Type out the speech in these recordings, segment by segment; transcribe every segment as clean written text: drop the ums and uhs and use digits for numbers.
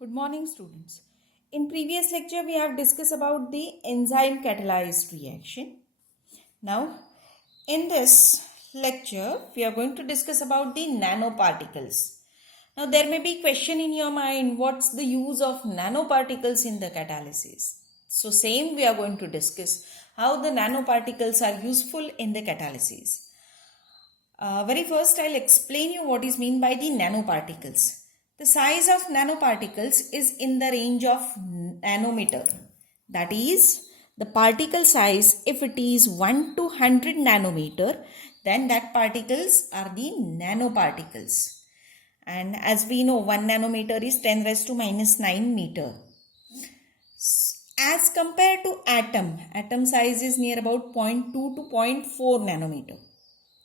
Good morning, students. In previous lecture, we have discussed about the enzyme catalyzed reaction. Now, in this lecture, we are going to discuss about the nanoparticles. Now, there may be question in your mind, what's the use of nanoparticles in the catalysis? So, same we are going to discuss how the nanoparticles are useful in the catalysis. Very first, I'll explain you what is meant by the nanoparticles. The size of nanoparticles is in the range of nanometer. That is, the particle size, if it is 1 to 100 nanometer, then that particles are the nanoparticles. And as we know, 1 nanometer is 10 raised to minus 9 meter. As compared to atom size is near about 0.2 to 0.4 nanometer.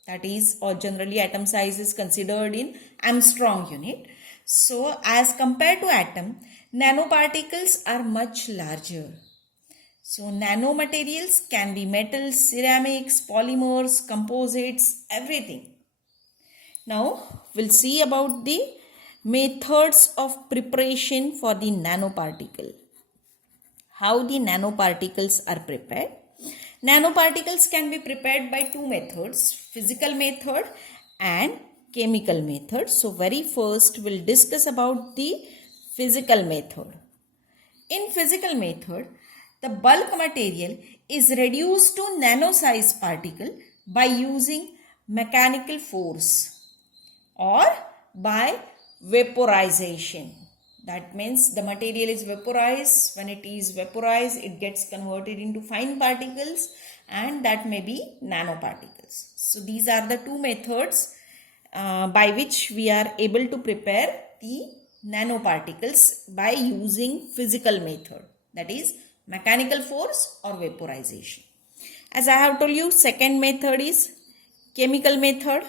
That is, or generally atom size is considered in Armstrong unit. So, as compared to atom, nanoparticles are much larger. So, nanomaterials can be metals, ceramics, polymers, composites, everything. Now, we'll see about the methods of preparation for the nanoparticle. How the nanoparticles are prepared. Nanoparticles can be prepared by two methods, physical method and chemical method. So, very first we'll discuss about the physical method. In physical method, the bulk material is reduced to nano-size particle by using mechanical force or by vaporization. That means the material is vaporized. When it is vaporized, it gets converted into fine particles and that may be nanoparticles. So, these are the two methods by which we are able to prepare the nanoparticles by using physical method. That is mechanical force or vaporization. As I have told you, second method is chemical method.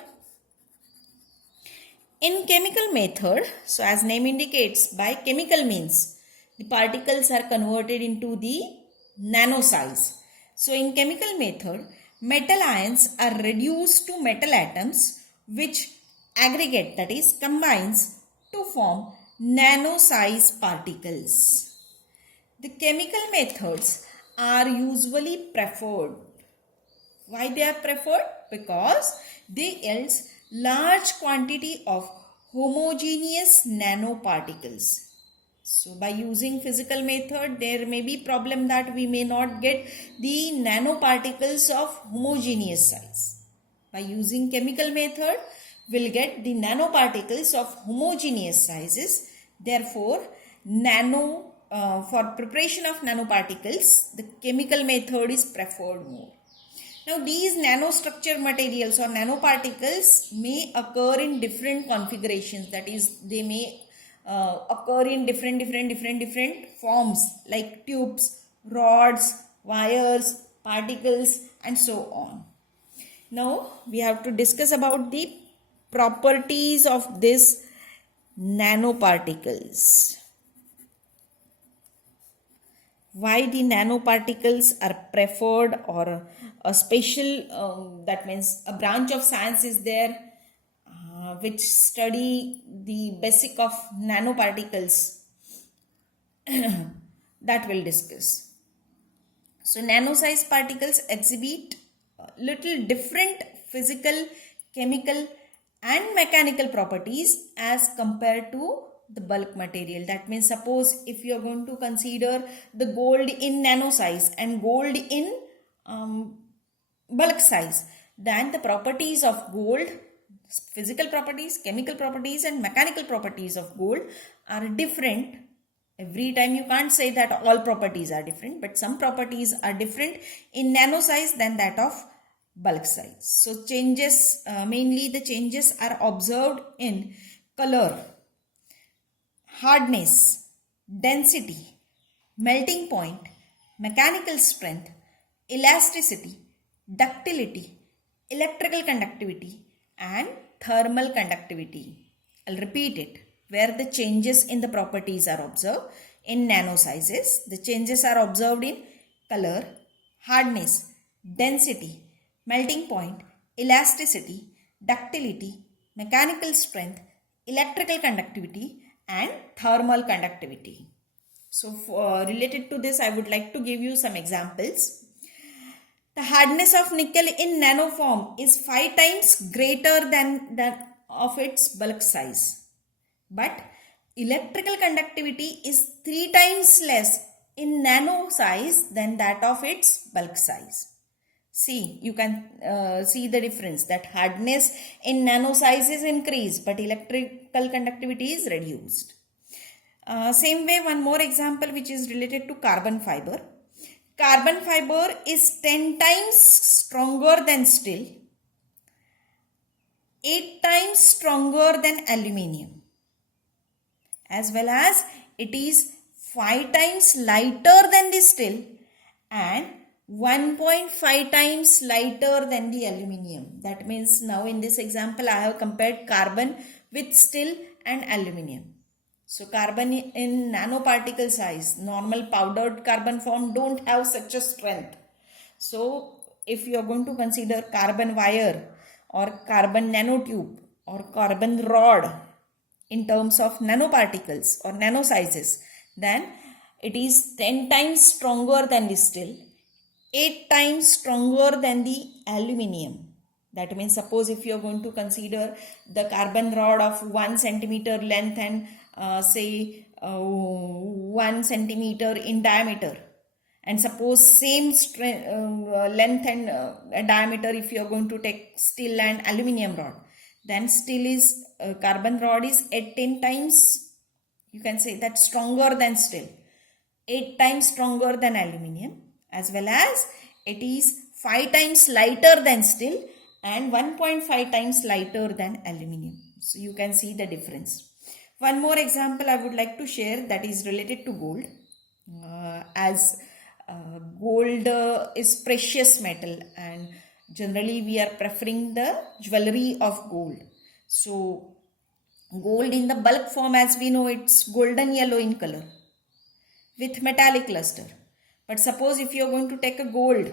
In chemical method, so as name indicates, by chemical means, the particles are converted into the nano size. So, in chemical method, metal ions are reduced to metal atoms which aggregate, that is combines to form nano size particles. The chemical methods are usually preferred. Why they are preferred? Because they yield large quantity of homogeneous nanoparticles. So, by using physical method, there may be problem that we may not get the nanoparticles of homogeneous size. By using chemical method, we'll get the nanoparticles of homogeneous sizes. Therefore, for preparation of nanoparticles, the chemical method is preferred more. Now, these nanostructure materials or nanoparticles may occur in different configurations. That is, they may occur in different forms like tubes, rods, wires, particles and so on. Now, we have to discuss about the properties of these nanoparticles. Why the nanoparticles are preferred, or a special, that means a branch of science is there which study the basic of nanoparticles that we'll discuss. So, nano-size particles exhibit little different physical, chemical and mechanical properties as compared to the bulk material. That means, suppose if you are going to consider the gold in nano size and gold in bulk size, then the properties of gold, physical properties, chemical properties and mechanical properties of gold are different. Every time you can't say that all properties are different, but some properties are different in nano size than that of bulk size. So, changes, mainly the changes are observed in color, hardness, density, melting point, mechanical strength, elasticity, ductility, electrical conductivity and thermal conductivity. I'll repeat it. Where the changes in the properties are observed in nano sizes, the changes are observed in color, hardness, density, melting point, elasticity, ductility, mechanical strength, electrical conductivity and thermal conductivity. So related to this, I would like to give you some examples. The hardness of nickel in nano form is 5 times greater than that of its bulk size. But electrical conductivity is 3 times less in nano size than that of its bulk size. See, you can see the difference, that hardness in nano size is increased but electrical conductivity is reduced. Same way, one more example which is related to carbon fiber. Carbon fiber is 10 times stronger than steel, 8 times stronger than aluminium, as well as it is 5 times lighter than the steel and 1.5 times lighter than the aluminium. That means now in this example I have compared carbon with steel and aluminium. So carbon in nanoparticle size, normal powdered carbon form don't have such a strength. So if you are going to consider carbon wire or carbon nanotube or carbon rod in terms of nanoparticles or nano sizes, then it is 10 times stronger than the steel, 8 times stronger than the aluminium. That means suppose if you are going to consider the carbon rod of 1 centimeter length and say 1 centimeter in diameter, and suppose same length and diameter if you are going to take steel and aluminium rod, then steel is carbon rod is 18 times, you can say that, stronger than steel, 8 times stronger than aluminium, as well as it is 5 times lighter than steel and 1.5 times lighter than aluminium. So you can see the difference. One more example I would like to share, that is related to gold. As gold is precious metal and generally we are preferring the jewelry of gold. So gold in the bulk form, as we know, it's golden yellow in color with metallic luster. But suppose if you are going to take a gold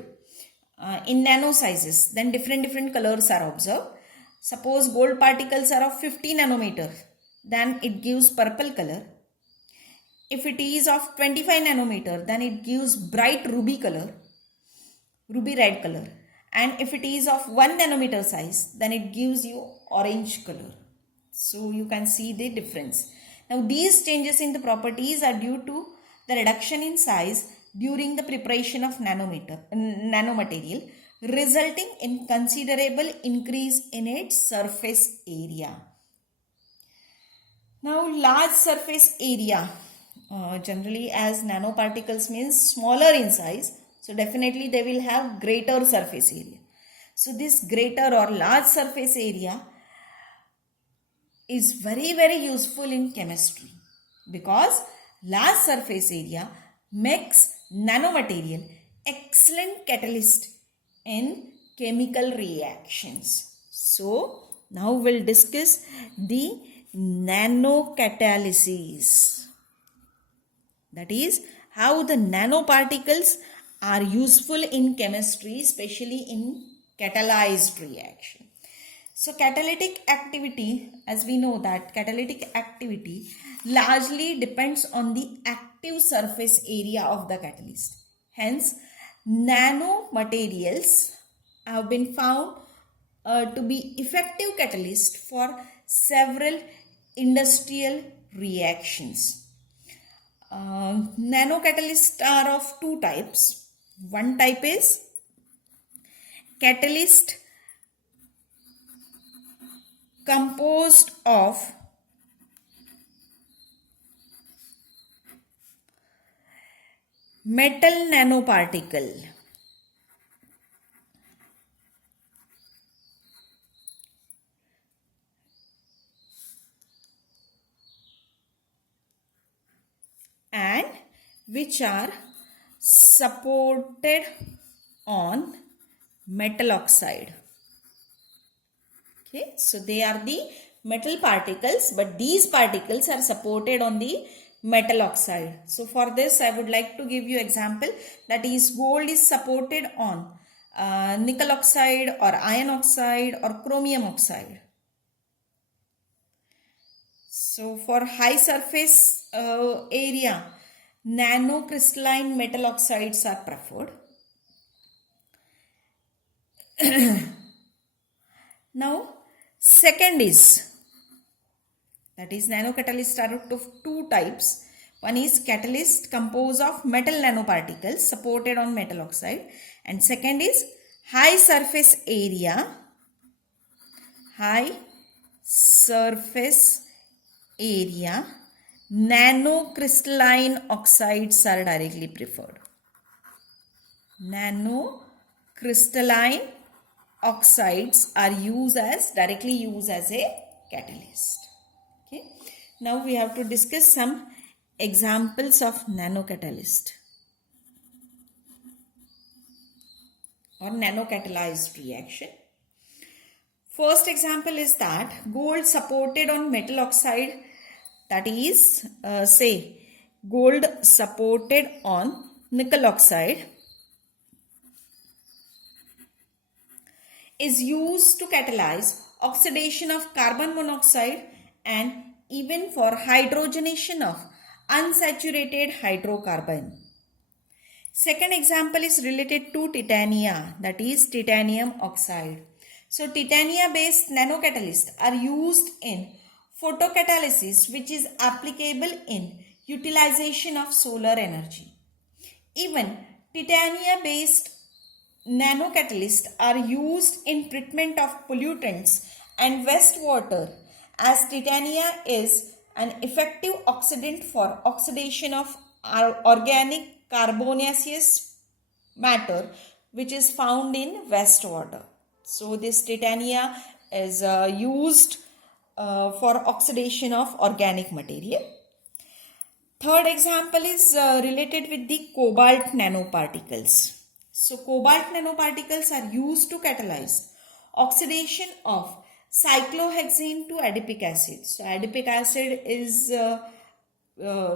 in nano sizes, then different colors are observed. Suppose gold particles are of 50 nanometers, then it gives purple color. If it is of 25 nanometer, then it gives bright ruby color, ruby red color. And if it is of 1 nanometer size, then it gives you orange color. So you can see the difference. Now these changes in the properties are due to the reduction in size during the preparation of nanomaterial, resulting in considerable increase in its surface area. Now large surface area, generally as nanoparticles means smaller in size, so definitely they will have greater surface area. So this greater or large surface area is very useful in chemistry, because large surface area makes nanomaterial excellent catalyst in chemical reactions. So now we'll discuss the nanocatalysis. That is how the nanoparticles are useful in chemistry, especially in catalyzed reaction. So catalytic activity, as we know that catalytic activity largely depends on the active surface area of the catalyst. Hence, nanomaterials have been found to be effective catalyst for several industrial reactions. Nanocatalysts are of two types. One type is catalyst composed of metal nanoparticle. And which are supported on metal oxide. Okay, so they are the metal particles, but these particles are supported on the metal oxide. So for this I would like to give you example, that is gold is supported on nickel oxide or iron oxide or chromium oxide. So for high surface area, nanocrystalline metal oxides are preferred. Now, second is, that is, nanocatalysts are of two types. One is catalyst composed of metal nanoparticles supported on metal oxide, and second is high surface area nanocrystalline oxides are directly preferred. Nanocrystalline oxides are directly used as a catalyst. Okay. Now we have to discuss some examples of nanocatalyst or nanocatalyzed reaction. First example is that gold supported on metal oxide, that is gold supported on nickel oxide, is used to catalyze oxidation of carbon monoxide and even for hydrogenation of unsaturated hydrocarbon. Second example is related to titania, that is titanium oxide. So titania based nanocatalysts are used in photocatalysis, which is applicable in utilization of solar energy. Even titania based nanocatalysts are used in treatment of pollutants and wastewater, as titania is an effective oxidant for oxidation of organic carbonaceous matter which is found in wastewater. So this titania is used for oxidation of organic material. Third example is related with the cobalt nanoparticles. So cobalt nanoparticles are used to catalyze oxidation of cyclohexane to adipic acid. So adipic acid is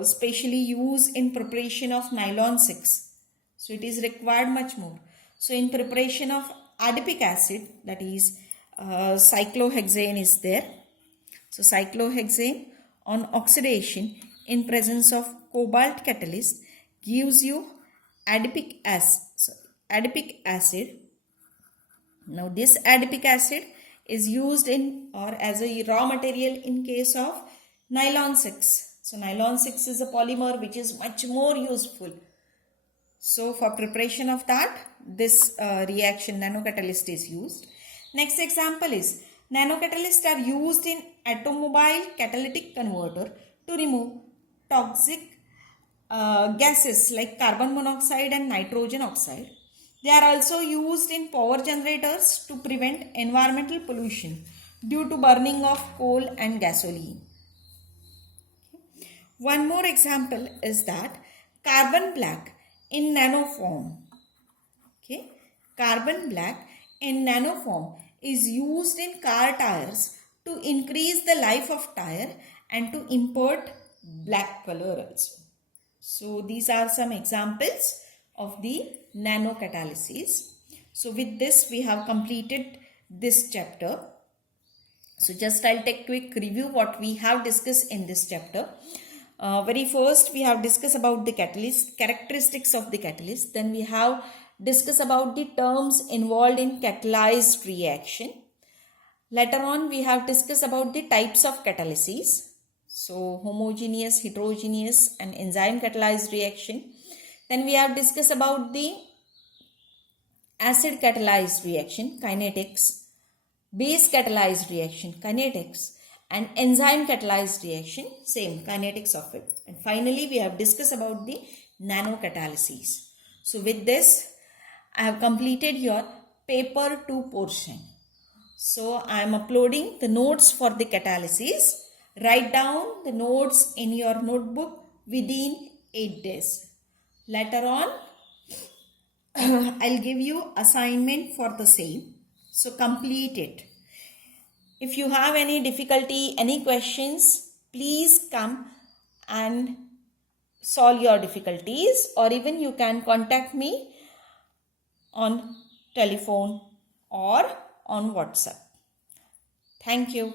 specially used in preparation of nylon 6. So it is required much more. So in preparation of adipic acid, that is cyclohexane is there. So cyclohexane on oxidation in presence of cobalt catalyst gives you adipic acid. Now this adipic acid is used in or as a raw material in case of nylon 6. So nylon 6 is a polymer which is much more useful. So for preparation of that, this reaction nanocatalyst is used. Next example is nanocatalysts are used in automobile catalytic converter to remove toxic gases like carbon monoxide and nitrogen oxide. They are also used in power generators to prevent environmental pollution due to burning of coal and gasoline. One more example is that carbon black in nanoform. Okay, carbon black in nanoform is used in car tires to increase the life of tire and to impart black color also. So these are some examples of the nanocatalysis. So with this we have completed this chapter. So just I'll take a quick review what we have discussed in this chapter. Very first we have discussed about the catalyst, characteristics of the catalyst. Then we have discussed about the terms involved in catalyzed reaction. Later on we have discussed about the types of catalysis. So homogeneous, heterogeneous and enzyme catalyzed reaction. Then we have discussed about the acid catalyzed reaction, kinetics, base catalyzed reaction, kinetics, and enzyme catalyzed reaction, same kinetics of it. And finally we have discussed about the nanocatalysis. So with this I have completed your paper 2 portion. So I am uploading the notes for the catalysis. Write down the notes in your notebook within 8 days. Later on I'll give you assignment for the same. So complete it. If you have any difficulty, any questions, please come and solve your difficulties, or even you can contact me on telephone or on WhatsApp. Thank you.